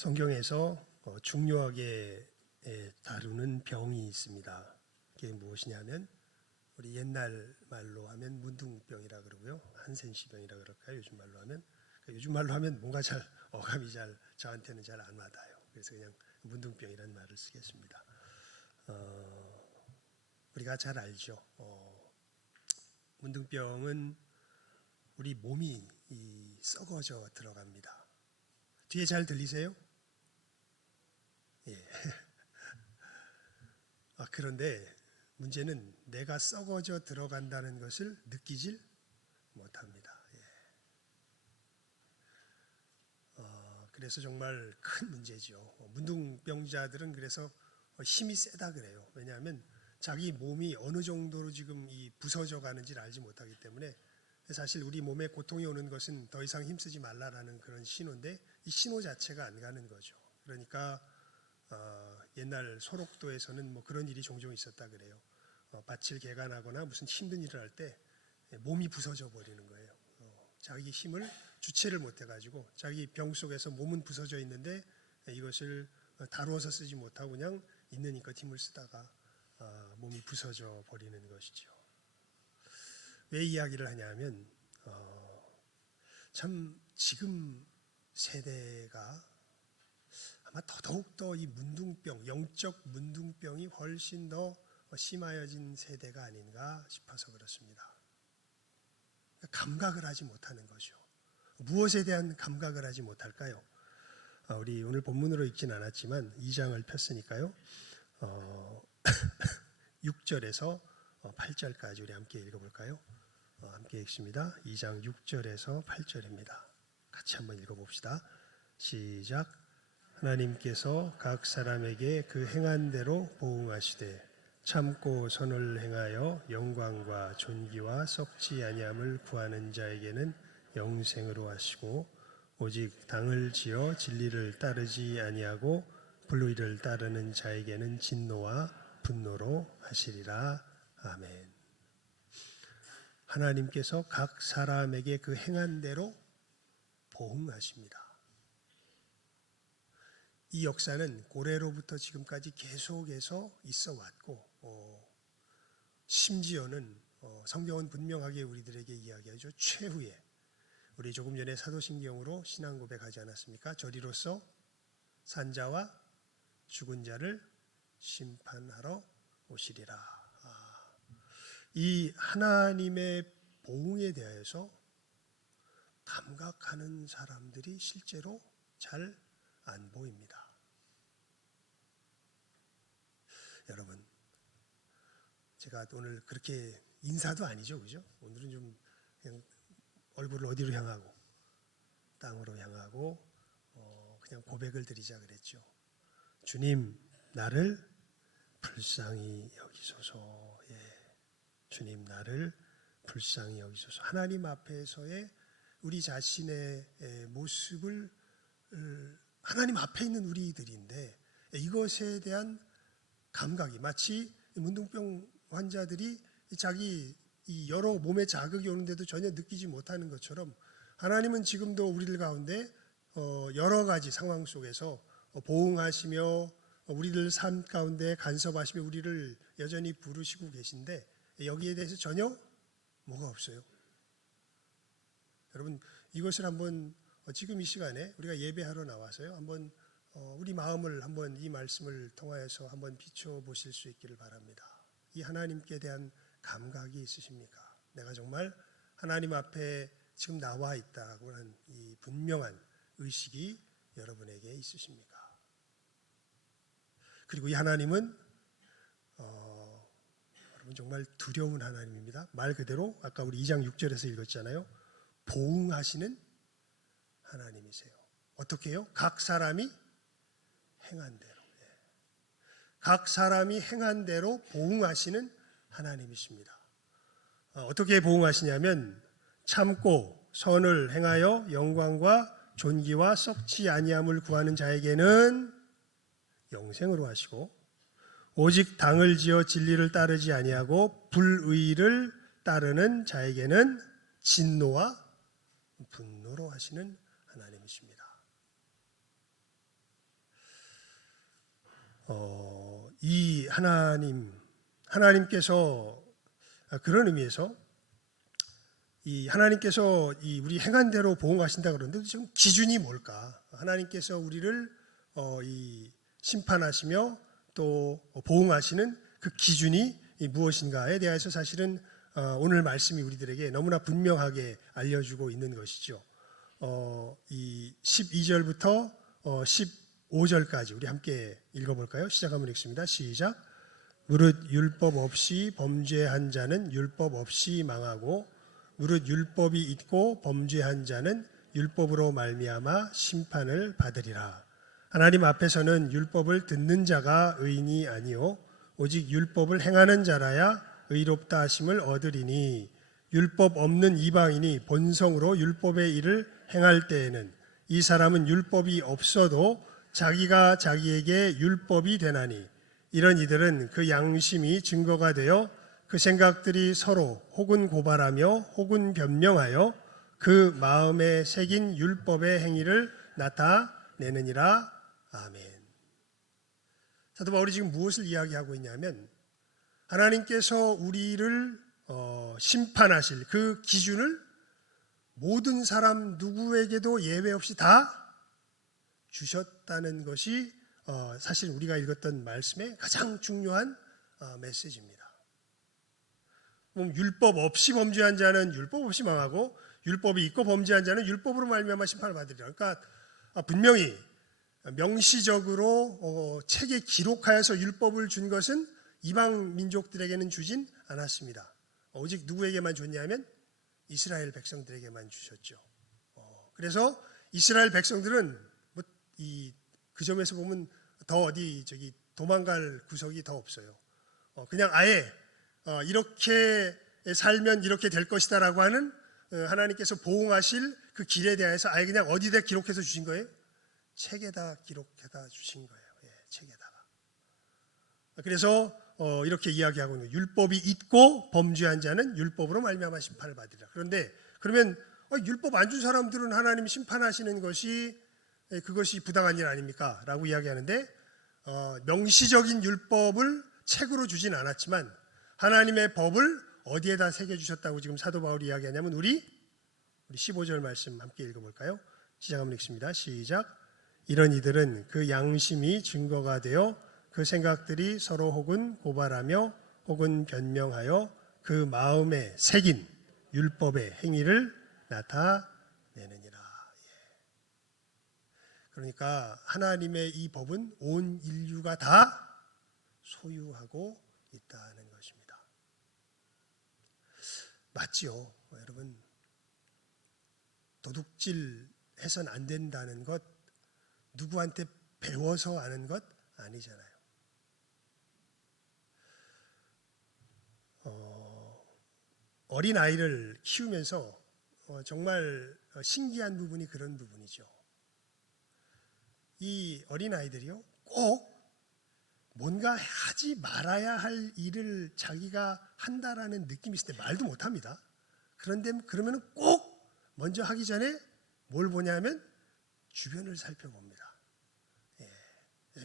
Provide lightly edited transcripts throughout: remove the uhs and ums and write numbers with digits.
성경에서 중요하게 다루는 병이 있습니다. 그게 무엇이냐면 우리 옛날 말로 하면 문둥병이라 그러고요, 한센시병이라 그럴까요? 요즘 말로 하면 요즘 말로 하면 뭔가 잘 어감이 잘 저한테는 잘 안 와닿아요. 그래서 그냥 문둥병이라는 말을 쓰겠습니다. 우리가 잘 알죠. 문둥병은 우리 몸이 썩어져 들어갑니다. 뒤에 잘 들리세요? 예. 그런데 문제는 내가 썩어져 들어간다는 것을 느끼질 못합니다. 예. 그래서 정말 큰 문제죠. 문둥병자들은 그래서 힘이 세다 그래요. 왜냐하면 자기 몸이 어느 정도로 지금 부서져 가는지를 알지 못하기 때문에, 사실 우리 몸에 고통이 오는 것은 더 이상 힘쓰지 말라라는 그런 신호인데 이 신호 자체가 안 가는 거죠. 그러니까 옛날 소록도에서는 뭐 그런 일이 종종 있었다 그래요. 밭을 개간하거나 무슨 힘든 일을 할 때 몸이 부서져 버리는 거예요. 자기 힘을 주체를 못 해가지고 자기 병 속에서 몸은 부서져 있는데 이것을 다루어서 쓰지 못하고 그냥 있는 힘껏 힘을 쓰다가 몸이 부서져 버리는 것이죠. 왜 이야기를 하냐면 참 지금 세대가 아마 더더욱더 이 문둥병, 영적 문둥병이 훨씬 더 심하여진 세대가 아닌가 싶어서 그렇습니다. 감각을 하지 못하는 거죠. 무엇에 대한 감각을 하지 못할까요? 우리 오늘 본문으로 읽진 않았지만 2장을 폈으니까요. 6절에서 8절까지 우리 함께 읽어볼까요? 함께 읽습니다. 2장 6절에서 8절입니다. 같이 한번 읽어봅시다. 시작. 하나님께서 각 사람에게 그 행한 대로 보응하시되 참고 선을 행하여 영광과 존귀와 썩지 아니함을 구하는 자에게는 영생으로 하시고, 오직 당을 지어 진리를 따르지 아니하고 불의를 따르는 자에게는 진노와 분노로 하시리라. 아멘. 하나님께서 각 사람에게 그 행한 대로 보응하십니다. 이 역사는 고래로부터 지금까지 계속해서 있어 왔고, 심지어는 성경은 분명하게 우리들에게 이야기하죠. 최후에 우리 조금 전에 사도신경으로 신앙 고백하지 않았습니까? 저리로서 산자와 죽은 자를 심판하러 오시리라. 이 하나님의 보응에 대하여서 감각하는 사람들이 실제로 잘 안 보입니다. 여러분, 제가 오늘 그렇게 인사도 아니죠, 그죠? 오늘은 좀 그냥 얼굴을 어디로 향하고, 땅으로 향하고 그냥 고백을 드리자 그랬죠. 주님, 나를 불쌍히 여기소서. 예. 주님, 나를 불쌍히 여기소서. 하나님 앞에서의 우리 자신의 모습을 하나님 앞에 있는 우리들인데, 이것에 대한 감각이 마치 문둥병 환자들이 자기 여러 몸에 자극이 오는데도 전혀 느끼지 못하는 것처럼, 하나님은 지금도 우리들 가운데 여러 가지 상황 속에서 보응하시며 우리들 삶 가운데 간섭하시며 우리를 여전히 부르시고 계신데 여기에 대해서 전혀 뭐가 없어요. 여러분, 이것을 한번 지금 이 시간에 우리가 예배하러 나와서요, 한번 우리 마음을 한번 이 말씀을 통하여서 한번 비춰보실 수 있기를 바랍니다. 이 하나님께 대한 감각이 있으십니까? 내가 정말 하나님 앞에 지금 나와 있다고 하는 이 분명한 의식이 여러분에게 있으십니까? 그리고 이 하나님은 여러분 정말 두려운 하나님입니다. 말 그대로 아까 우리 2장 6절에서 읽었잖아요. 보응하시는 하나님이세요. 어떻게 해요? 각 사람이 행한 대로. 각 사람이 행한 대로 보응하시는 하나님이십니다. 어떻게 보응하시냐면 참고 선을 행하여 영광과 존귀와 썩지 아니함을 구하는 자에게는 영생으로 하시고, 오직 당을 지어 진리를 따르지 아니하고 불의를 따르는 자에게는 진노와 분노로 하시는 하나님이십니다. 이 하나님께서 그런 의미에서 이 하나님께서 이 우리 행한 대로 보응하신다 그러는데 지금 기준이 뭘까? 하나님께서 우리를 이 심판하시며 또 보응하시는 그 기준이 무엇인가에 대해서 사실은 오늘 말씀이 우리들에게 너무나 분명하게 알려주고 있는 것이죠. 이 12절부터 15절까지 우리 함께 읽어볼까요? 시작하면 읽습니다. 시작. 무릇 율법 없이 범죄한 자는 율법 없이 망하고 무릇 율법이 있고 범죄한 자는 율법으로 말미암아 심판을 받으리라. 하나님 앞에서는 율법을 듣는 자가 의인이 아니요 오직 율법을 행하는 자라야 의롭다 하심을 얻으리니 율법 없는 이방인이 본성으로 율법의 일을 행할 때에는 이 사람은 율법이 없어도 자기가 자기에게 율법이 되나니 이런 이들은 그 양심이 증거가 되어 그 생각들이 서로 혹은 고발하며 혹은 변명하여 그 마음에 새긴 율법의 행위를 나타내느니라. 아멘. 사도 바울이 지금 무엇을 이야기하고 있냐면 하나님께서 우리를 심판하실 그 기준을 모든 사람 누구에게도 예외 없이 다 주셨다는 것이 사실 우리가 읽었던 말씀의 가장 중요한 메시지입니다. 율법 없이 범죄한 자는 율법 없이 망하고 율법이 있고 범죄한 자는 율법으로 말미암아 심판을 받으리라. 그러니까 분명히 명시적으로 책에 기록하여서 율법을 준 것은 이방 민족들에게는 주진 않았습니다. 오직 누구에게만 줬냐면 이스라엘 백성들에게만 주셨죠. 그래서 이스라엘 백성들은 그 점에서 보면 더 도망갈 구석이 더 없어요. 그냥 아예 이렇게 살면 이렇게 될 것이다라고 하는 하나님께서 보응하실 그 길에 대해서 아예 그냥 어디다 기록해서 주신 거예요? 책에다 기록해다 주신 거예요. 책에다가. 그래서 이렇게 이야기하고 있는 거예요. 율법이 있고 범죄한 자는 율법으로 말미암아 심판을 받으리라. 그런데 그러면 율법 안 준 사람들은 하나님 심판하시는 것이 그것이 부당한 일 아닙니까? 라고 이야기하는데 명시적인 율법을 책으로 주진 않았지만 하나님의 법을 어디에다 새겨주셨다고 지금 사도 바울이 이야기하냐면 우리 15절 말씀 함께 읽어볼까요? 시작하면 읽습니다. 시작. 이런 이들은 그 양심이 증거가 되어 그 생각들이 서로 혹은 고발하며 혹은 변명하여 그 마음에 새긴 율법의 행위를 나타내느니라. 그러니까 하나님의 이 법은 온 인류가 다 소유하고 있다는 것입니다. 맞지요, 여러분. 도둑질 해서는 안 된다는 것 누구한테 배워서 아는 것 아니잖아요. 어린 아이를 키우면서 정말 신기한 부분이 그런 부분이죠. 이 어린 아이들이요 꼭 뭔가 하지 말아야 할 일을 자기가 한다라는 느낌이 있을 때 말도 못합니다. 그런데 그러면 꼭 먼저 하기 전에 뭘 보냐면 주변을 살펴봅니다.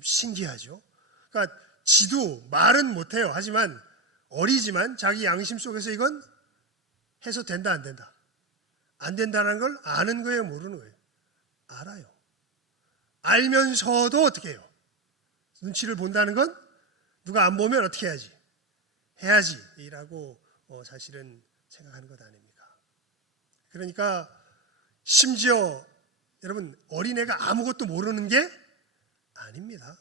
신기하죠. 그러니까 지도 말은 못해요. 하지만 어리지만 자기 양심 속에서 이건 해서 된다 안 된다. 안 된다는 걸 아는 거예요, 모르는 거예요? 알아요. 알면서도 어떻게 해요? 눈치를 본다는 건 누가 안 보면 어떻게 해야지? 해야지 라고 사실은 생각하는 것 아닙니까? 그러니까 심지어 여러분 어린애가 아무것도 모르는 게 아닙니다.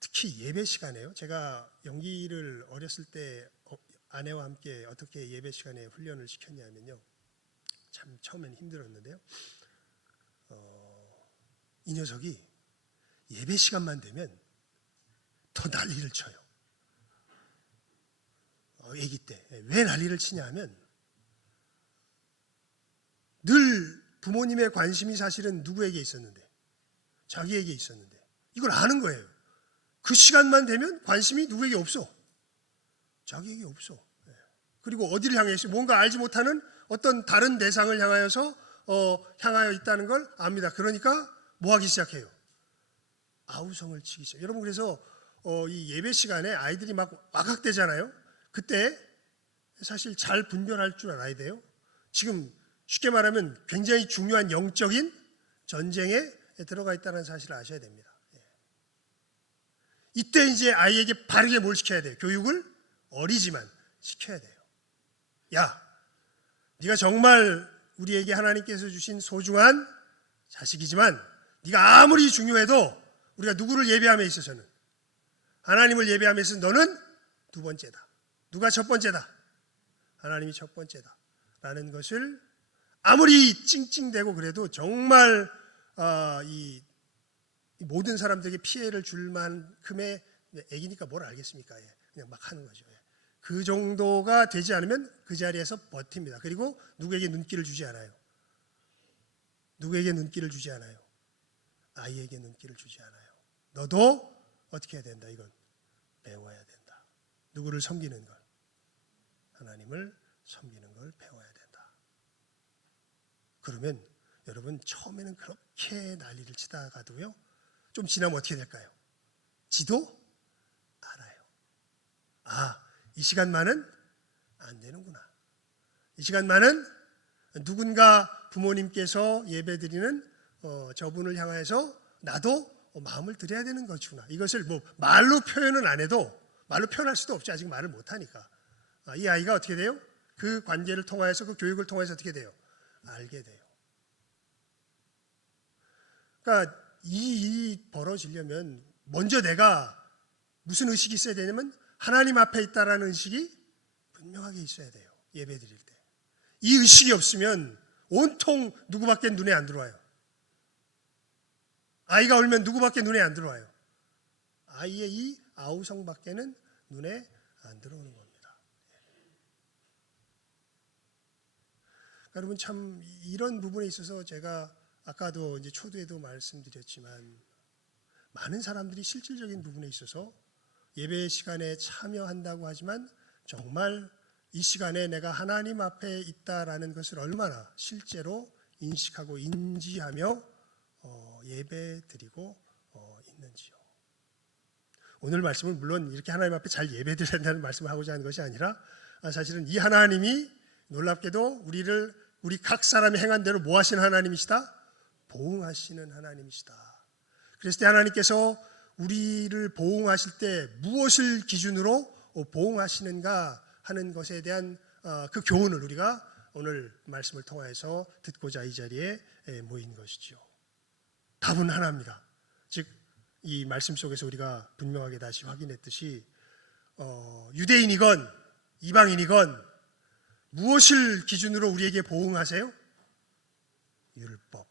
특히 예배 시간에요. 제가 연기를 어렸을 때 아내와 함께 어떻게 예배 시간에 훈련을 시켰냐면요. 참 처음엔 힘들었는데요. 이 녀석이 예배 시간만 되면 더 난리를 쳐요. 아기 때. 왜 난리를 치냐 하면 늘 부모님의 관심이 사실은 누구에게 있었는데? 자기에게 있었는데. 이걸 아는 거예요. 그 시간만 되면 관심이 누구에게 없어. 자기에게 없어. 그리고 어디를 향해서 뭔가 알지 못하는 어떤 다른 대상을 향하여서 향하여 있다는 걸 압니다. 그러니까 뭐 하기 시작해요? 아우성을 치기 시작해요. 여러분, 그래서 이 예배 시간에 아이들이 막 와각되잖아요. 그때 사실 잘 분별할 줄 알아야 돼요. 지금 쉽게 말하면 굉장히 중요한 영적인 전쟁에 들어가 있다는 사실을 아셔야 됩니다. 이때 이제 아이에게 바르게 뭘 시켜야 돼요? 교육을 어리지만 시켜야 돼요. 야, 네가 정말 우리에게 하나님께서 주신 소중한 자식이지만 네가 아무리 중요해도 우리가 누구를 예배함에 있어서는, 하나님을 예배함에 있어서 너는 두 번째다. 누가 첫 번째다? 하나님이 첫 번째다 라는 것을 아무리 찡찡대고 그래도 정말 이 모든 사람들에게 피해를 줄 만큼의, 애기니까 뭘 알겠습니까? 그냥 막 하는 거죠. 그 정도가 되지 않으면 그 자리에서 버팁니다. 그리고 누구에게 눈길을 주지 않아요. 누구에게 눈길을 주지 않아요. 아이에게 눈길을 주지 않아요. 너도 어떻게 해야 된다? 이건 배워야 된다. 누구를 섬기는 걸, 하나님을 섬기는 걸 배워야 된다. 그러면 여러분, 처음에는 그렇게 난리를 치다가도요, 좀 지나면 어떻게 될까요? 지도 알아요. 아, 이 시간만은 안 되는구나. 이 시간만은 누군가 부모님께서 예배드리는 저분을 향해서 나도 마음을 드려야 되는 것이구나. 이것을 뭐 말로 표현은 안 해도, 말로 표현할 수도 없죠. 아직 말을 못하니까. 이 아이가 어떻게 돼요? 그 관계를 통해서, 그 교육을 통해서 어떻게 돼요? 알게 돼요. 그러니까 이 벌어지려면 먼저 내가 무슨 의식이 있어야 되냐면 하나님 앞에 있다라는 의식이 분명하게 있어야 돼요. 예배 드릴 때. 이 의식이 없으면 온통 누구밖에 눈에 안 들어와요. 아이가 울면 누구밖에 눈에 안 들어와요. 아이의 이 아우성밖에는 눈에 안 들어오는 겁니다. 여러분, 참 이런 부분에 있어서 제가 아까도 이제 초두에도 말씀드렸지만, 많은 사람들이 실질적인 부분에 있어서 예배 시간에 참여한다고 하지만 정말 이 시간에 내가 하나님 앞에 있다라는 것을 얼마나 실제로 인식하고 인지하며 예배 드리고 있는지요. 오늘 말씀은 물론 이렇게 하나님 앞에 잘 예배 드려야 된다는 말씀을 하고자 하는 것이 아니라, 사실은 이 하나님이 놀랍게도 우리 각 사람이 행한 대로 뭐 하시는 하나님이시다? 보응하시는 하나님이시다. 그랬을 때 하나님께서 우리를 보응하실 때 무엇을 기준으로 보응하시는가 하는 것에 대한 그 교훈을 우리가 오늘 말씀을 통해서 듣고자 이 자리에 모인 것이죠. 답은 하나입니다. 즉, 이 말씀 속에서 우리가 분명하게 다시 확인했듯이 유대인이건 이방인이건 무엇을 기준으로 우리에게 보응하세요? 율법.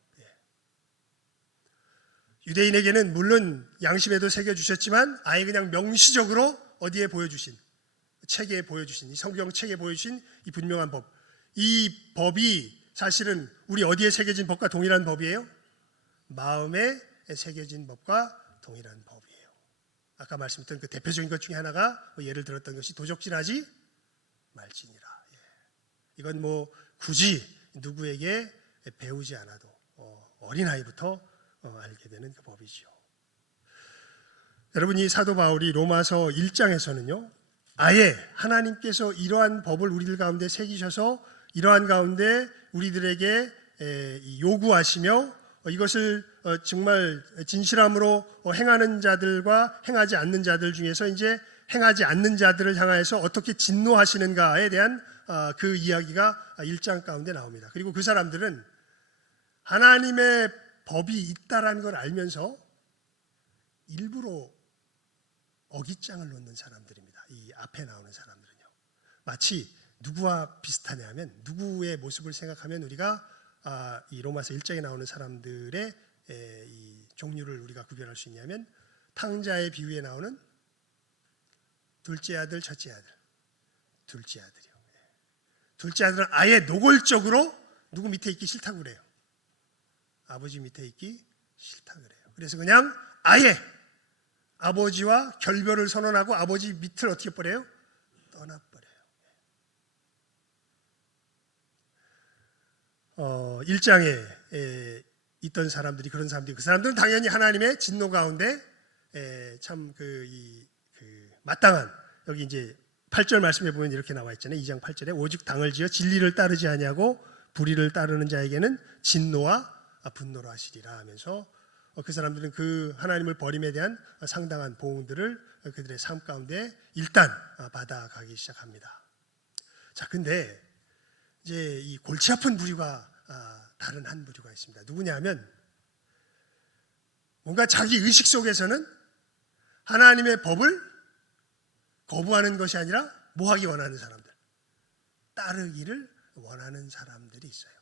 유대인에게는 물론 양심에도 새겨주셨지만 아예 그냥 명시적으로 어디에 보여주신, 책에 보여주신, 이 성경 책에 보여주신 이 분명한 법. 이 법이 사실은 우리 어디에 새겨진 법과 동일한 법이에요? 마음에 새겨진 법과 동일한 법이에요. 아까 말씀드린 그 대표적인 것 중에 하나가 예를 들었던 것이 도적질하지 말지니라. 이건 뭐 굳이 누구에게 배우지 않아도 어린아이부터 알게 되는 그 법이죠. 여러분, 이 사도 바울이 로마서 1장에서는요, 아예 하나님께서 이러한 법을 우리들 가운데 새기셔서 이러한 가운데 우리들에게 요구하시며 이것을 정말 진실함으로 행하는 자들과 행하지 않는 자들 중에서 이제 행하지 않는 자들을 향하여서 어떻게 진노하시는가에 대한 그 이야기가 1장 가운데 나옵니다. 그리고 그 사람들은 하나님의 법이 있다라는 걸 알면서 일부러 어깃장을 놓는 사람들입니다. 이 앞에 나오는 사람들은요. 마치 누구와 비슷하냐면, 누구의 모습을 생각하면 우리가 이 로마서 1장에 나오는 사람들의 이 종류를 우리가 구별할 수 있냐면, 탕자의 비유에 나오는 둘째 아들, 첫째 아들, 둘째 아들이요. 둘째 아들은 아예 노골적으로 누구 밑에 있기 싫다고 그래요. 아버지 밑에 있기 싫다고 그래요. 그래서 그냥 아예 아버지와 결별을 선언하고 아버지 밑을 어떻게 버려요? 떠나버려요. 1장에 있던 사람들이 그런 사람들이 그 사람들은 당연히 하나님의 진노 가운데 참 마땅한 여기 이제 8절 말씀에 보면 이렇게 나와 있잖아요. 2장 8절에 오직 당을 지어 진리를 따르지 아니하고 불의를 따르는 자에게는 진노와 분노로 하시리라 하면서 그 사람들은 그 하나님을 버림에 대한 상당한 보응들을 그들의 삶 가운데 일단 받아가기 시작합니다. 자, 근데 이제 이 골치 아픈 부류가 다른 한 부류가 있습니다. 누구냐면 뭔가 자기 의식 속에서는 하나님의 법을 거부하는 것이 아니라 뭐 하기 원하는 사람들, 따르기를 원하는 사람들이 있어요.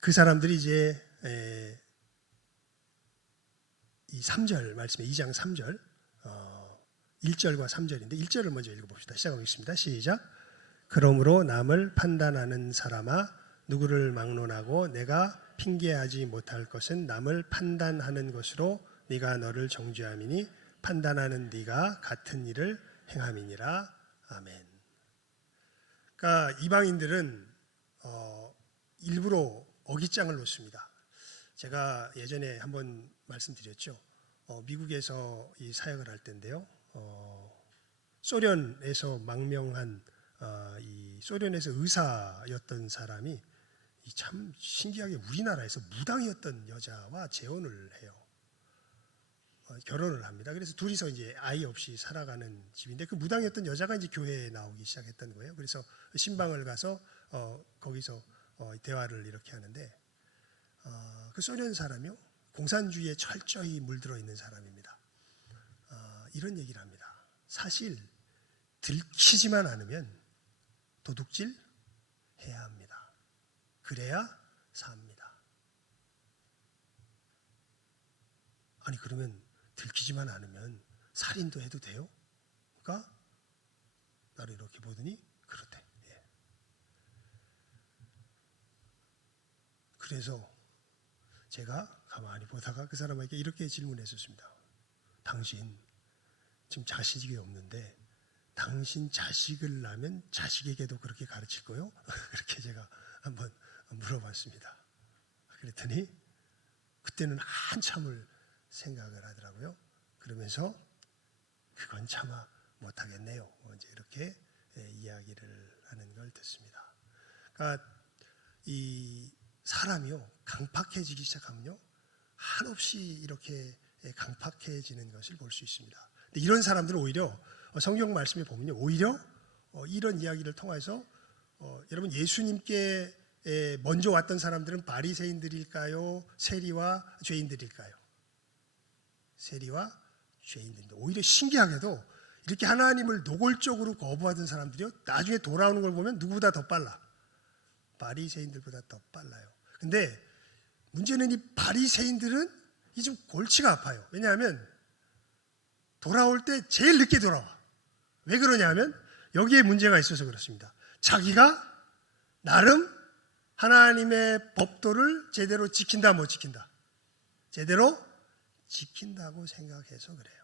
그 사람들이 이제 이 3절 말씀에 2장 3절 1절과 3절인데 1절을 먼저 읽어봅시다. 시작하겠습니다. 시작. 그러므로 남을 판단하는 사람아 누구를 막론하고 내가 핑계하지 못할 것은 남을 판단하는 것으로 네가 너를 정죄함이니 판단하는 네가 같은 일을 행함이니라. 아멘. 그러니까 이방인들은 일부러 어깃장을 놓습니다. 제가 예전에 한번 말씀드렸죠. 미국에서 이 사역을 할 때인데요. 소련에서 망명한 이 소련에서 의사였던 사람이 참 신기하게 우리나라에서 무당이었던 여자와 재혼을 해요. 결혼을 합니다. 그래서 둘이서 이제 아이 없이 살아가는 집인데 그 무당이었던 여자가 이제 교회에 나오기 시작했던 거예요. 그래서 신방을 가서 거기서 대화를 이렇게 하는데 그 소련 사람이요 공산주의에 철저히 물들어 있는 사람입니다. 이런 얘기를 합니다. 사실 들키지만 않으면 도둑질 해야 합니다. 그래야 삽니다. 아니 그러면 들키지만 않으면 살인도 해도 돼요? 그러니까 나를 이렇게 보더니 그렇대. 예. 그래서 제가 가만히 보다가 그 사람에게 이렇게 질문했었습니다. 당신 지금 자식이 없는데 당신 자식을 낳으면 자식에게도 그렇게 가르칠 거요? 그렇게 제가 한번 물어봤습니다. 그랬더니 그때는 한참을 생각을 하더라고요. 그러면서 그건 차마 못하겠네요. 이제 이렇게 이야기를 하는 걸 듣습니다. 그러니까 이 사람이요 강팍해지기 시작하면요 한없이 이렇게 강팍해지는 것을 볼 수 있습니다. 근데 이런 사람들은 오히려 성경 말씀에 보면요 오히려 이런 이야기를 통해서 여러분 예수님께 먼저 왔던 사람들은 바리새인들일까요? 세리와 죄인들일까요? 세리와 죄인들인데 오히려 신기하게도 이렇게 하나님을 노골적으로 거부하던 사람들이요 나중에 돌아오는 걸 보면 누구보다 더 빨라. 바리새인들보다 더 빨라요. 근데 문제는 이 바리새인들은 이 좀 골치가 아파요. 왜냐하면 돌아올 때 제일 늦게 돌아와. 왜 그러냐면 여기에 문제가 있어서 그렇습니다. 자기가 나름 하나님의 법도를 제대로 지킨다 못 지킨다. 제대로 지킨다고 생각해서 그래요.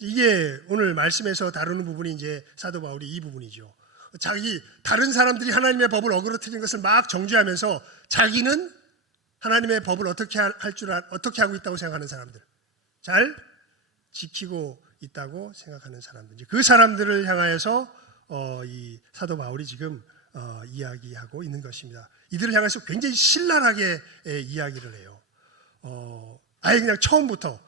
이게 오늘 말씀에서 다루는 부분이 이제 사도 바울이 이 부분이죠. 자기 다른 사람들이 하나님의 법을 어그러뜨리는 것을 막 정죄하면서 자기는 하나님의 법을 어떻게 하고 있다고 생각하는 사람들, 잘 지키고 있다고 생각하는 사람들, 그 사람들을 향하여서 이 사도 바울이 지금 이야기하고 있는 것입니다. 이들을 향해서 굉장히 신랄하게 이야기를 해요. 아예 그냥 처음부터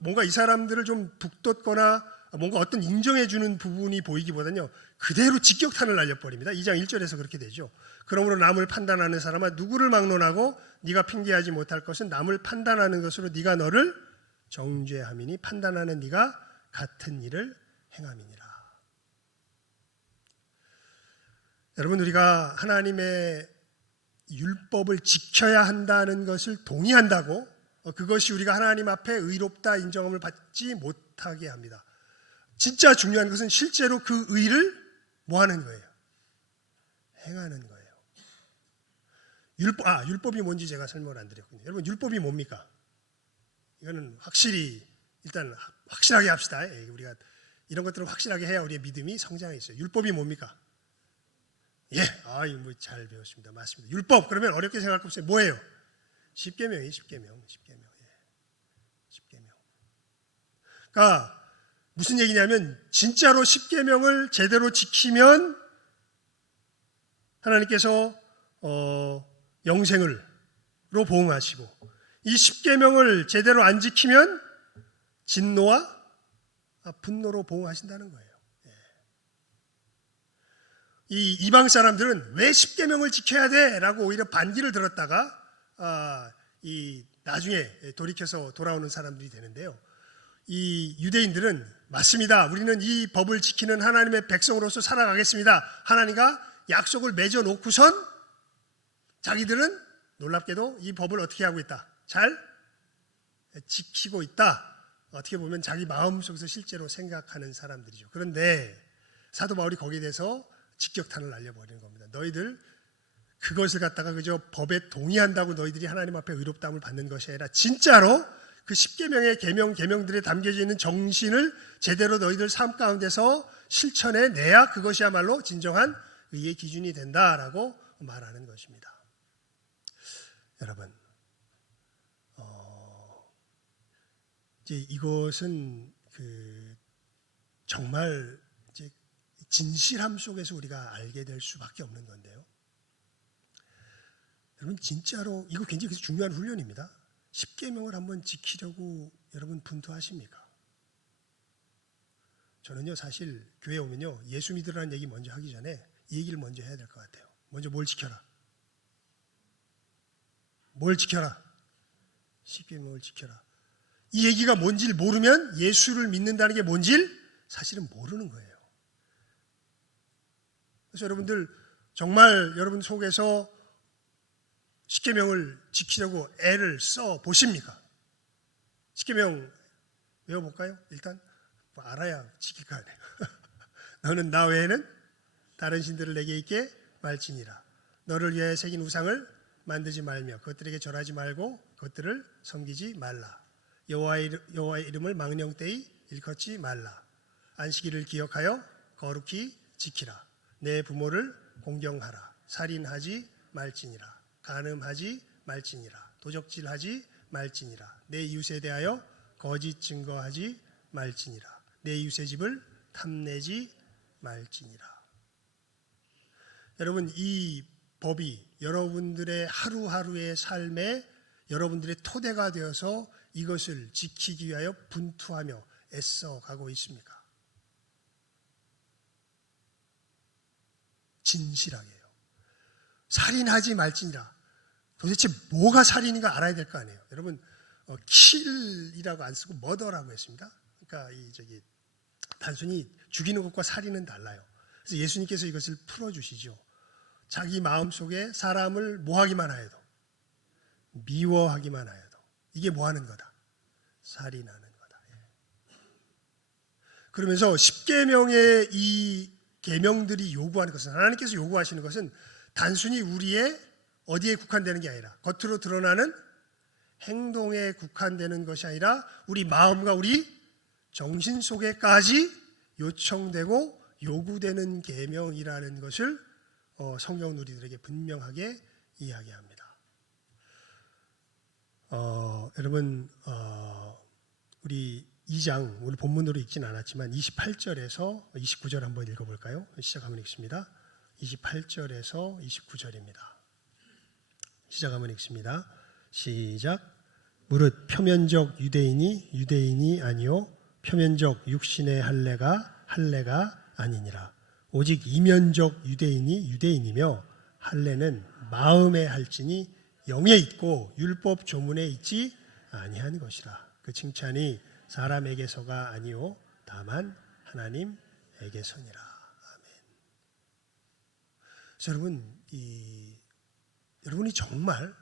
뭔가 이 사람들을 좀 북돋거나 뭔가 어떤 인정해주는 부분이 보이기보다는요 그대로 직격탄을 날려버립니다. 2장 1절에서 그렇게 되죠. 그러므로 남을 판단하는 사람아 누구를 막론하고 네가 핑계하지 못할 것은 남을 판단하는 것으로 네가 너를 정죄함이니 판단하는 네가 같은 일을 행함이니라. 여러분 우리가 하나님의 율법을 지켜야 한다는 것을 동의한다고 그것이 우리가 하나님 앞에 의롭다 인정함을 받지 못하게 합니다. 진짜 중요한 것은 실제로 그 의를 뭐 하는 거예요? 행하는 거예요. 율법이 뭔지 제가 설명을 안 드렸군요. 여러분 율법이 뭡니까? 이거는 확실히 일단 확실하게 합시다. 우리가 이런 것들을 확실하게 해야 우리의 믿음이 성장해 있어요. 율법이 뭡니까? 예, 이거 뭐 잘 배웠습니다. 맞습니다. 율법 그러면 어렵게 생각할 거 없어요. 뭐예요? 십계명이 십계명. 그러니까 무슨 얘기냐면 진짜로 십계명을 제대로 지키면 하나님께서 영생으로 보응하시고 이 십계명을 제대로 안 지키면 진노와 분노로 보응하신다는 거예요. 이 이방 사람들은 왜 십계명을 지켜야 돼?라고 오히려 반기를 들었다가 이 나중에 돌이켜서 돌아오는 사람들이 되는데요. 이 유대인들은 맞습니다. 우리는 이 법을 지키는 하나님의 백성으로서 살아가겠습니다. 하나님과 약속을 맺어 놓고선 자기들은 놀랍게도 이 법을 어떻게 하고 있다? 잘 지키고 있다. 어떻게 보면 자기 마음속에서 실제로 생각하는 사람들이죠. 그런데 사도 바울이 거기에 대해서 직격탄을 날려버리는 겁니다. 너희들 그것을 갖다가 그저 법에 동의한다고 너희들이 하나님 앞에 의롭다함을 받는 것이 아니라 진짜로 그 십계명의 계명들에 담겨져 있는 정신을 제대로 너희들 삶 가운데서 실천해 내야 그것이야말로 진정한 의의 기준이 된다라고 말하는 것입니다. 여러분, 이제 이것은 정말 이제 진실함 속에서 우리가 알게 될 수밖에 없는 건데요. 여러분 진짜로 이거 굉장히 중요한 훈련입니다. 십계명을 한번 지키려고 여러분 분투하십니까? 저는요 사실 교회 오면요 예수 믿으라는 얘기 먼저 하기 전에 이 얘기를 먼저 해야 될 것 같아요. 먼저 뭘 지켜라? 뭘 지켜라? 십계명을 지켜라. 이 얘기가 뭔지를 모르면 예수를 믿는다는 게 뭔지를 사실은 모르는 거예요. 그래서 여러분들 정말 여러분 속에서 십계명을 지키려고 애를 써 보십니까? 십계명 외워볼까요? 일단 뭐 알아야 지킬 거 아니에요. 너는 나 외에는 다른 신들을 내게 있게 말지니라. 너를 위하여 새긴 우상을 만들지 말며 그것들에게 절하지 말고 그것들을 섬기지 말라. 여호와의 이름을 망령되이 일컫지 말라. 안식일을 기억하여 거룩히 지키라. 내 부모를 공경하라. 살인하지 말지니라. 간음하지 말지니라. 도적질하지 말지니라. 내 이웃에 대하여 거짓 증거하지 말지니라. 내 이웃의 집을 탐내지 말지니라. 여러분 이 법이 여러분들의 하루하루의 삶에 여러분들의 토대가 되어서 이것을 지키기 위하여 분투하며 애써가고 있습니까? 진실하게요. 살인하지 말지니라. 도대체 뭐가 살인인가 알아야 될 거 아니에요. 여러분 킬이라고 안 쓰고 머더라고 했습니다. 그러니까 단순히 죽이는 것과 살인은 달라요. 그래서 예수님께서 이것을 풀어주시죠. 자기 마음속에 사람을 뭐하기만 하여도 미워하기만 하여도 이게 뭐하는 거다? 살인하는 거다. 그러면서 십계명의 이 계명들이 요구하는 것은 하나님께서 요구하시는 것은 단순히 우리의 어디에 국한되는 게 아니라 겉으로 드러나는 행동에 국한되는 것이 아니라 우리 마음과 우리 정신 속에까지 요청되고 요구되는 계명이라는 것을 성경은 우리들에게 분명하게 이야기합니다. 여러분 우리 2장 오늘 본문으로 읽진 않았지만 28절에서 29절 한번 읽어볼까요? 시작하면 읽습니다. 28절에서 29절입니다. 시작하면 읽습니다. 시작. 무릇 표면적 유대인이 아니요 표면적 육신의 할례가 아니니라. 오직 이면적 유대인이며 할례는 마음에 할지니 영에 있고 율법 조문에 있지 아니한 것이라. 그 칭찬이 사람에게서가 아니요 다만 하나님에게서니라. 아멘. 그래서 여러분이 정말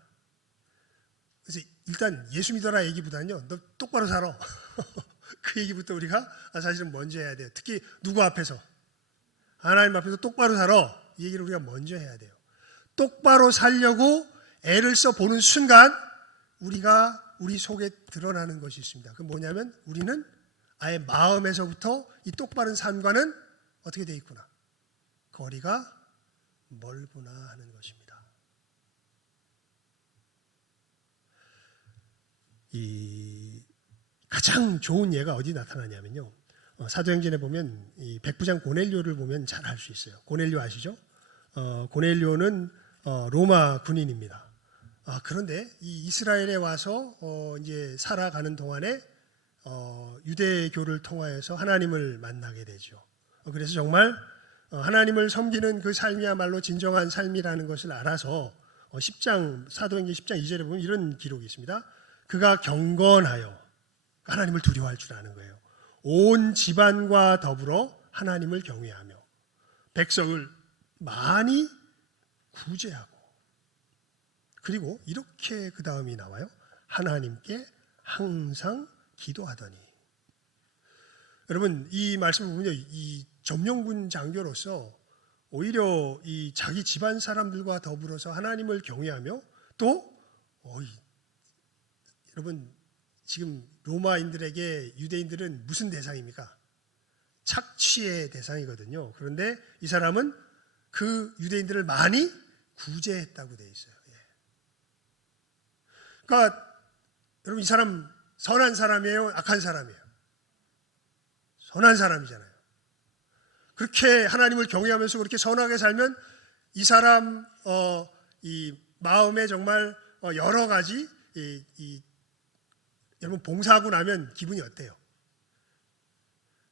그래서 일단 예수 믿어라 얘기보다는요 너 똑바로 살아. 그 얘기부터 우리가 사실은 먼저 해야 돼요. 특히 누구 앞에서? 하나님 앞에서 똑바로 살아. 이 얘기를 우리가 먼저 해야 돼요. 똑바로 살려고 애를 써보는 순간 우리 속에 드러나는 것이 있습니다. 그 뭐냐면 우리는 아예 마음에서부터 이 똑바른 삶과는 어떻게 돼 있구나, 거리가 멀구나 하는 것입니다. 이 가장 좋은 예가 어디 나타나냐면요, 사도행전에 보면 이 백부장 고넬료를 보면 잘 알 수 있어요. 고넬료 아시죠? 고넬료는 로마 군인입니다. 그런데 이 이스라엘에 와서 이제 살아가는 동안에 유대교를 통하여서 하나님을 만나게 되죠. 그래서 정말 하나님을 섬기는 그 삶이야말로 진정한 삶이라는 것을 알아서 10장 사도행전 10장 2절에 보면 이런 기록이 있습니다. 그가 경건하여 하나님을 두려워할 줄 아는 거예요. 온 집안과 더불어 하나님을 경외하며 백성을 많이 구제하고, 그리고 이렇게 그 다음이 나와요. 하나님께 항상 기도하더니. 여러분, 이 말씀을 보면요, 이 점령군 장교로서 오히려 이 자기 집안 사람들과 더불어서 하나님을 경외하며 또 여러분, 지금 로마인들에게 유대인들은 무슨 대상입니까? 착취의 대상이거든요. 그런데 이 사람은 그 유대인들을 많이 구제했다고 되어 있어요. 그러니까 여러분, 이 사람 선한 사람이에요? 악한 사람이에요? 선한 사람이잖아요. 그렇게 하나님을 경외하면서 그렇게 선하게 살면 이 사람 이 마음에 정말 여러 가지 여러분, 봉사하고 나면 기분이 어때요?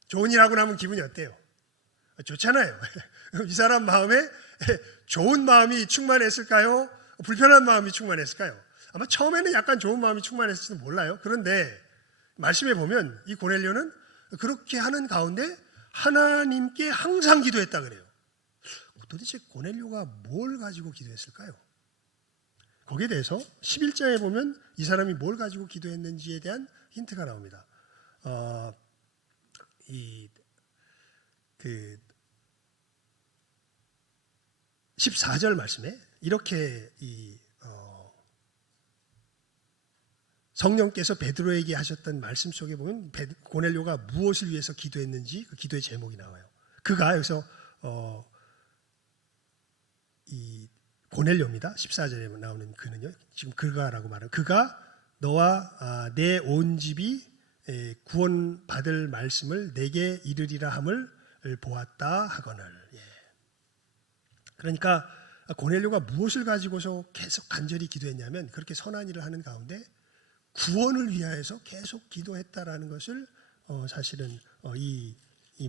좋은 일 하고 나면 기분이 어때요? 좋잖아요. 이 사람 마음에 좋은 마음이 충만했을까요? 불편한 마음이 충만했을까요? 아마 처음에는 약간 좋은 마음이 충만했을지도 몰라요. 그런데 말씀에 보면 이 고넬료는 그렇게 하는 가운데 하나님께 항상 기도했다 그래요. 도대체 고넬료가 뭘 가지고 기도했을까요? 거기에 대해서 11장에 보면 이 사람이 뭘 가지고 기도했는지에 대한 힌트가 나옵니다. 14절 말씀에 이렇게 성령께서 베드로에게 하셨던 말씀 속에 보면 고넬료가 무엇을 위해서 기도했는지 그 기도의 제목이 나와요. 그가 여기서 이 고넬료입니다. 14절에 나오는 그는요, 지금 그가라고 말하는, 그가 너와 내 온 집이 구원받을 말씀을 내게 이르리라 함을 보았다 하거늘. 그러니까 고넬료가 무엇을 가지고서 계속 간절히 기도했냐면, 그렇게 선한 일을 하는 가운데 구원을 위하여서 계속 기도했다라는 것을 사실은 이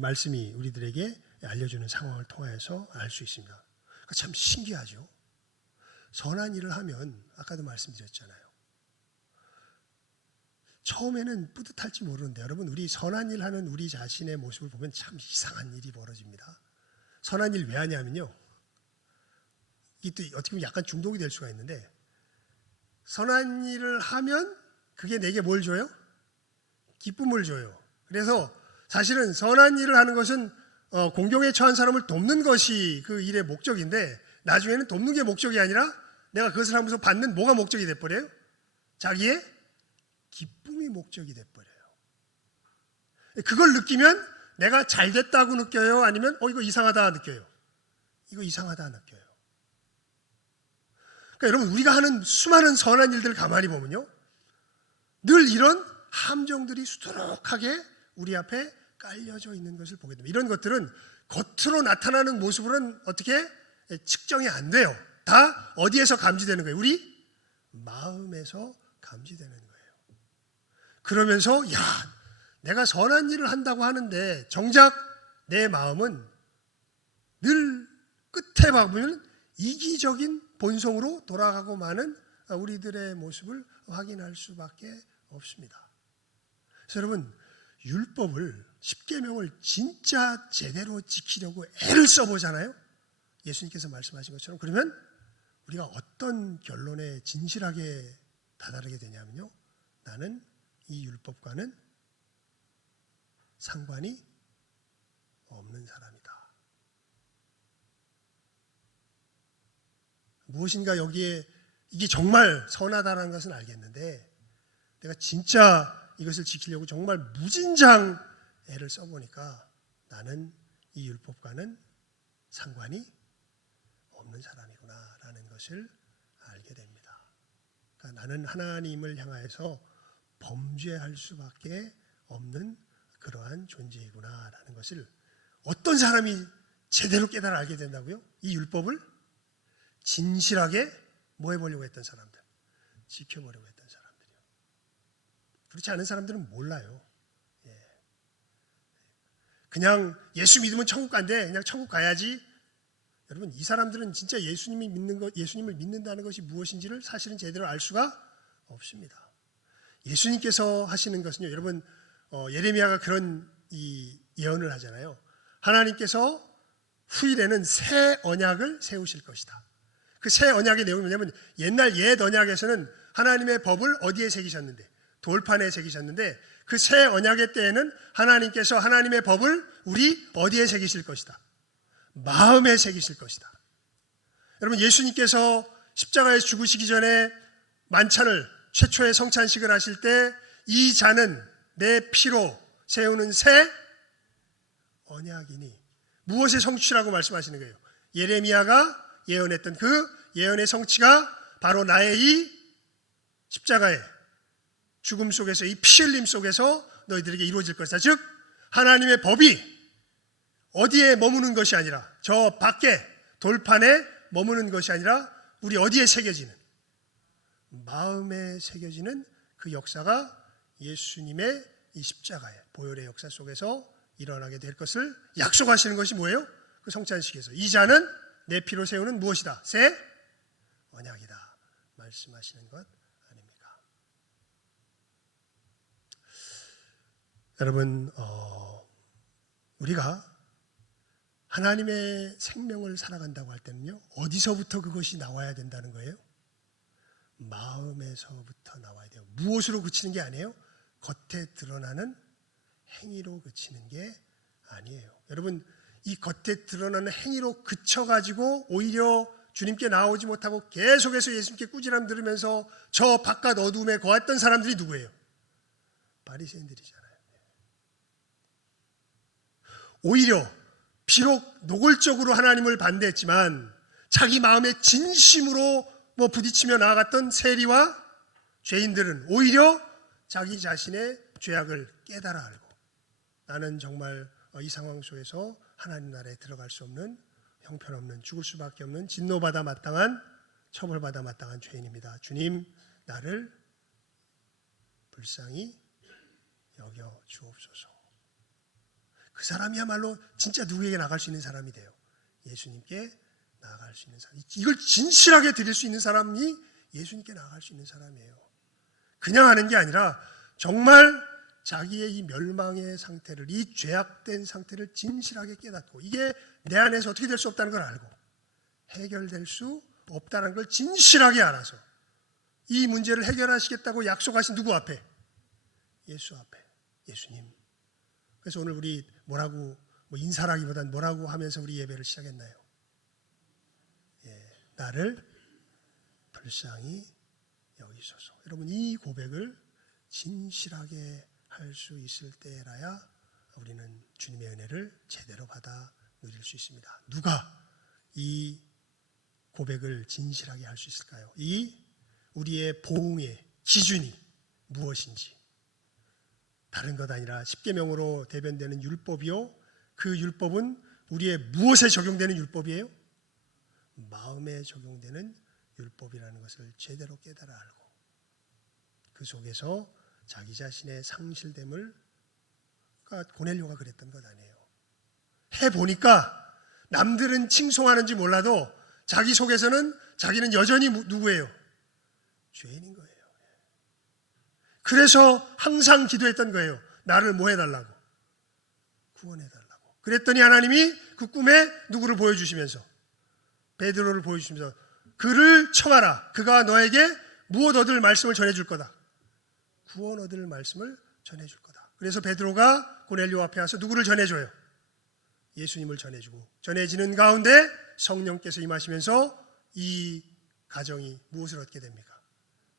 말씀이 우리들에게 알려주는 상황을 통해서 알 수 있습니다. 그러니까 참 신기하죠. 선한 일을 하면 아까도 말씀드렸잖아요. 처음에는 뿌듯할지 모르는데 여러분, 우리 선한 일 하는 우리 자신의 모습을 보면 참 이상한 일이 벌어집니다. 선한 일 왜 하냐면요, 이게 또 어떻게 보면 약간 중독이 될 수가 있는데, 선한 일을 하면 그게 내게 뭘 줘요? 기쁨을 줘요. 그래서 사실은 선한 일을 하는 것은 공경에 처한 사람을 돕는 것이 그 일의 목적인데, 나중에는 돕는 게 목적이 아니라 내가 그것을 하면서 받는 뭐가 목적이 돼버려요? 자기의 기쁨이 목적이 돼버려요. 그걸 느끼면 내가 잘 됐다고 느껴요? 아니면 이거 이상하다 느껴요? 이거 이상하다 느껴요. 그러니까 여러분, 우리가 하는 수많은 선한 일들을 가만히 보면요, 늘 이런 함정들이 수두룩하게 우리 앞에 깔려져 있는 것을 보게 됩니다. 이런 것들은 겉으로 나타나는 모습으로는 어떻게 측정이 안 돼요. 다 어디에서 감지되는 거예요? 우리 마음에서 감지되는 거예요. 그러면서 내가 선한 일을 한다고 하는데 정작 내 마음은 늘 끝에 보면 이기적인 본성으로 돌아가고 마는 우리들의 모습을 확인할 수밖에 없습니다. 그래서 여러분, 율법을, 십계명을 진짜 제대로 지키려고 애를 써보잖아요. 예수님께서 말씀하신 것처럼. 그러면 우리가 어떤 결론에 진실하게 다다르게 되냐면요, 나는 이 율법과는 상관이 없는 사람이다. 무엇인가 여기에 이게 정말 선하다는 것은 알겠는데, 내가 진짜 이것을 지키려고 정말 무진장 애를 써보니까 나는 이 율법과는 상관이 없는 사람이구나라는 것을 알게 됩니다. 그러니까 나는 하나님을 향하여서 범죄할 수밖에 없는 그러한 존재이구나라는 것을 어떤 사람이 제대로 깨달아 알게 된다고요? 이 율법을 진실하게 뭐 해보려고 했던 사람들, 지켜보려고 했던 사람들이요. 그렇지 않은 사람들은 몰라요. 그냥 예수 믿으면 천국 간대, 그냥 천국 가야지. 여러분, 이 사람들은 진짜 예수님을 믿는다는 것이 무엇인지를 사실은 제대로 알 수가 없습니다. 예수님께서 하시는 것은요, 여러분, 예레미야가 그런 이 예언을 하잖아요. 하나님께서 후일에는 새 언약을 세우실 것이다. 그 새 언약의 내용이 뭐냐면, 옛날 옛 언약에서는 하나님의 법을 어디에 새기셨는데, 돌판에 새기셨는데, 그 새 언약의 때에는 하나님께서 하나님의 법을 우리 어디에 새기실 것이다. 마음에 새기실 것이다. 여러분, 예수님께서 십자가에 죽으시기 전에 만찬을, 최초의 성찬식을 하실 때 이 잔은 내 피로 세우는 새 언약이니, 무엇의 성취라고 말씀하시는 거예요? 예레미야가 예언했던 그 예언의 성취가 바로 나의 이 십자가의 죽음 속에서, 이 피 흘림 속에서 너희들에게 이루어질 것이다. 즉 하나님의 법이 어디에 머무는 것이 아니라, 저 밖에 돌판에 머무는 것이 아니라 우리 어디에 새겨지는, 마음에 새겨지는 그 역사가 예수님의 이 십자가의 보혈의 역사 속에서 일어나게 될 것을 약속하시는 것이 뭐예요? 그 성찬식에서 이 잔은 내 피로 세우는 무엇이다? 새 언약이다 말씀하시는 것 아닙니까? 여러분, 우리가 하나님의 생명을 살아간다고 할 때는요, 어디서부터 그것이 나와야 된다는 거예요? 마음에서부터 나와야 돼요. 무엇으로 그치는 게 아니에요? 겉에 드러나는 행위로 그치는 게 아니에요. 여러분, 이 겉에 드러나는 행위로 그쳐가지고 오히려 주님께 나오지 못하고 계속해서 예수님께 꾸지람 들으면서 저 바깥 어두움에 거했던 사람들이 누구예요? 바리새인들이잖아요. 오히려 비록 노골적으로 하나님을 반대했지만 자기 마음에 진심으로 부딪히며 나아갔던 세리와 죄인들은 오히려 자기 자신의 죄악을 깨달아 알고, 나는 정말 이 상황 속에서 하나님 나라에 들어갈 수 없는, 형편없는, 죽을 수밖에 없는, 진노받아 마땅한, 처벌받아 마땅한 죄인입니다. 주님, 나를 불쌍히 여겨 주옵소서. 그 사람이야말로 진짜 누구에게 나갈 수 있는 사람이 돼요. 예수님께 나아갈 수 있는 사람. 이걸 진실하게 드릴 수 있는 사람이 예수님께 나아갈 수 있는 사람이에요. 그냥 하는 게 아니라 정말 자기의 이 멸망의 상태를, 이 죄악된 상태를 진실하게 깨닫고, 이게 내 안에서 어떻게 될 수 없다는 걸 알고 해결될 수 없다는 걸 진실하게 알아서 이 문제를 해결하시겠다고 약속하신 누구 앞에? 예수 앞에, 예수님. 그래서 오늘 우리 뭐라고, 인사라기보단 뭐라고 하면서 우리 예배를 시작했나요? 나를 불쌍히 여기소서. 여러분, 이 고백을 진실하게 할 수 있을 때라야 우리는 주님의 은혜를 제대로 받아 누릴 수 있습니다. 누가 이 고백을 진실하게 할 수 있을까요? 이 우리의 보응의 기준이 무엇인지, 다른 것 아니라 십계명으로 대변되는 율법이요, 그 율법은 우리의 무엇에 적용되는 율법이에요? 마음에 적용되는 율법이라는 것을 제대로 깨달아 알고 그 속에서 자기 자신의 상실됨을, 그러니까 고넬료가 그랬던 것 아니에요. 해보니까 남들은 칭송하는지 몰라도 자기 속에서는 자기는 여전히 누구예요? 죄인인 거예요. 그래서 항상 기도했던 거예요. 나를 뭐 해달라고? 구원해달라고. 그랬더니 하나님이 그 꿈에 누구를 보여주시면서, 베드로를 보여주시면서 그를 청하라. 그가 너에게 무엇 얻을 말씀을 전해줄 거다. 구원 얻을 말씀을 전해줄 거다. 그래서 베드로가 고넬료 앞에 와서 누구를 전해줘요? 예수님을 전해주고, 전해지는 가운데 성령께서 임하시면서 이 가정이 무엇을 얻게 됩니까?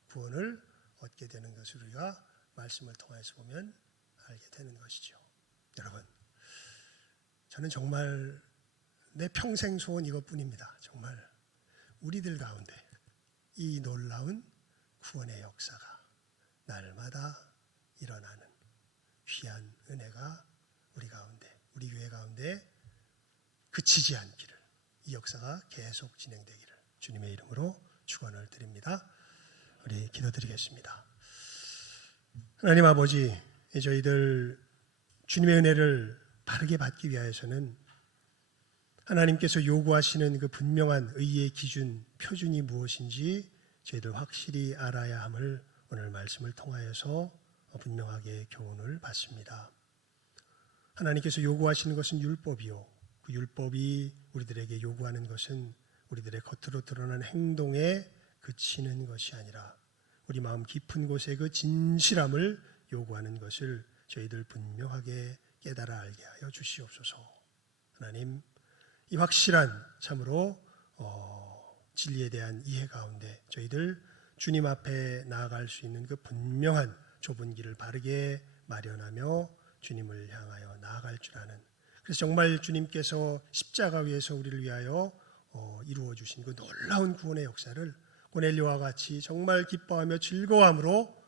구원을 얻게 되는 것을 우리가 말씀을 통해서 보면 알게 되는 것이죠. 여러분, 저는 정말 내 평생 소원 이것뿐입니다. 정말 우리들 가운데 이 놀라운 구원의 역사가 날마다 일어나는 귀한 은혜가 우리 가운데, 우리 교회 가운데 그치지 않기를, 이 역사가 계속 진행되기를 주님의 이름으로 축원을 드립니다. 우리 기도드리겠습니다. 하나님 아버지, 저희들 주님의 은혜를 바르게 받기 위하여서는 하나님께서 요구하시는 그 분명한 의의 기준, 표준이 무엇인지 저희들 확실히 알아야 함을 오늘 말씀을 통하여서 분명하게 교훈을 받습니다. 하나님께서 요구하시는 것은 율법이요, 그 율법이 우리들에게 요구하는 것은 우리들의 겉으로 드러난 행동에 그치는 것이 아니라 우리 마음 깊은 곳에 그 진실함을 요구하는 것을 저희들 분명하게 깨달아 알게 하여 주시옵소서. 하나님, 이 확실한 참으로 진리에 대한 이해 가운데 저희들 주님 앞에 나아갈 수 있는 그 분명한 좁은 길을 바르게 마련하며 주님을 향하여 나아갈 줄 아는, 그래서 정말 주님께서 십자가 위에서 우리를 위하여 이루어 주신 그 놀라운 구원의 역사를 고넬료와 같이 정말 기뻐하며 즐거움으로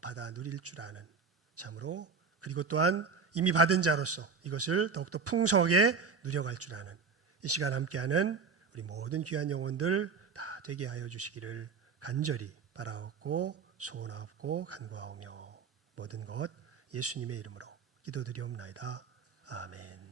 받아 누릴 줄 아는, 참으로 그리고 또한 이미 받은 자로서 이것을 더욱더 풍성하게 누려갈 줄 아는 이 시간 함께하는 우리 모든 귀한 영혼들 다 되게 하여 주시기를 간절히 바라옵고 소원하옵고 간구하오며 모든 것 예수님의 이름으로 기도드리옵나이다. 아멘.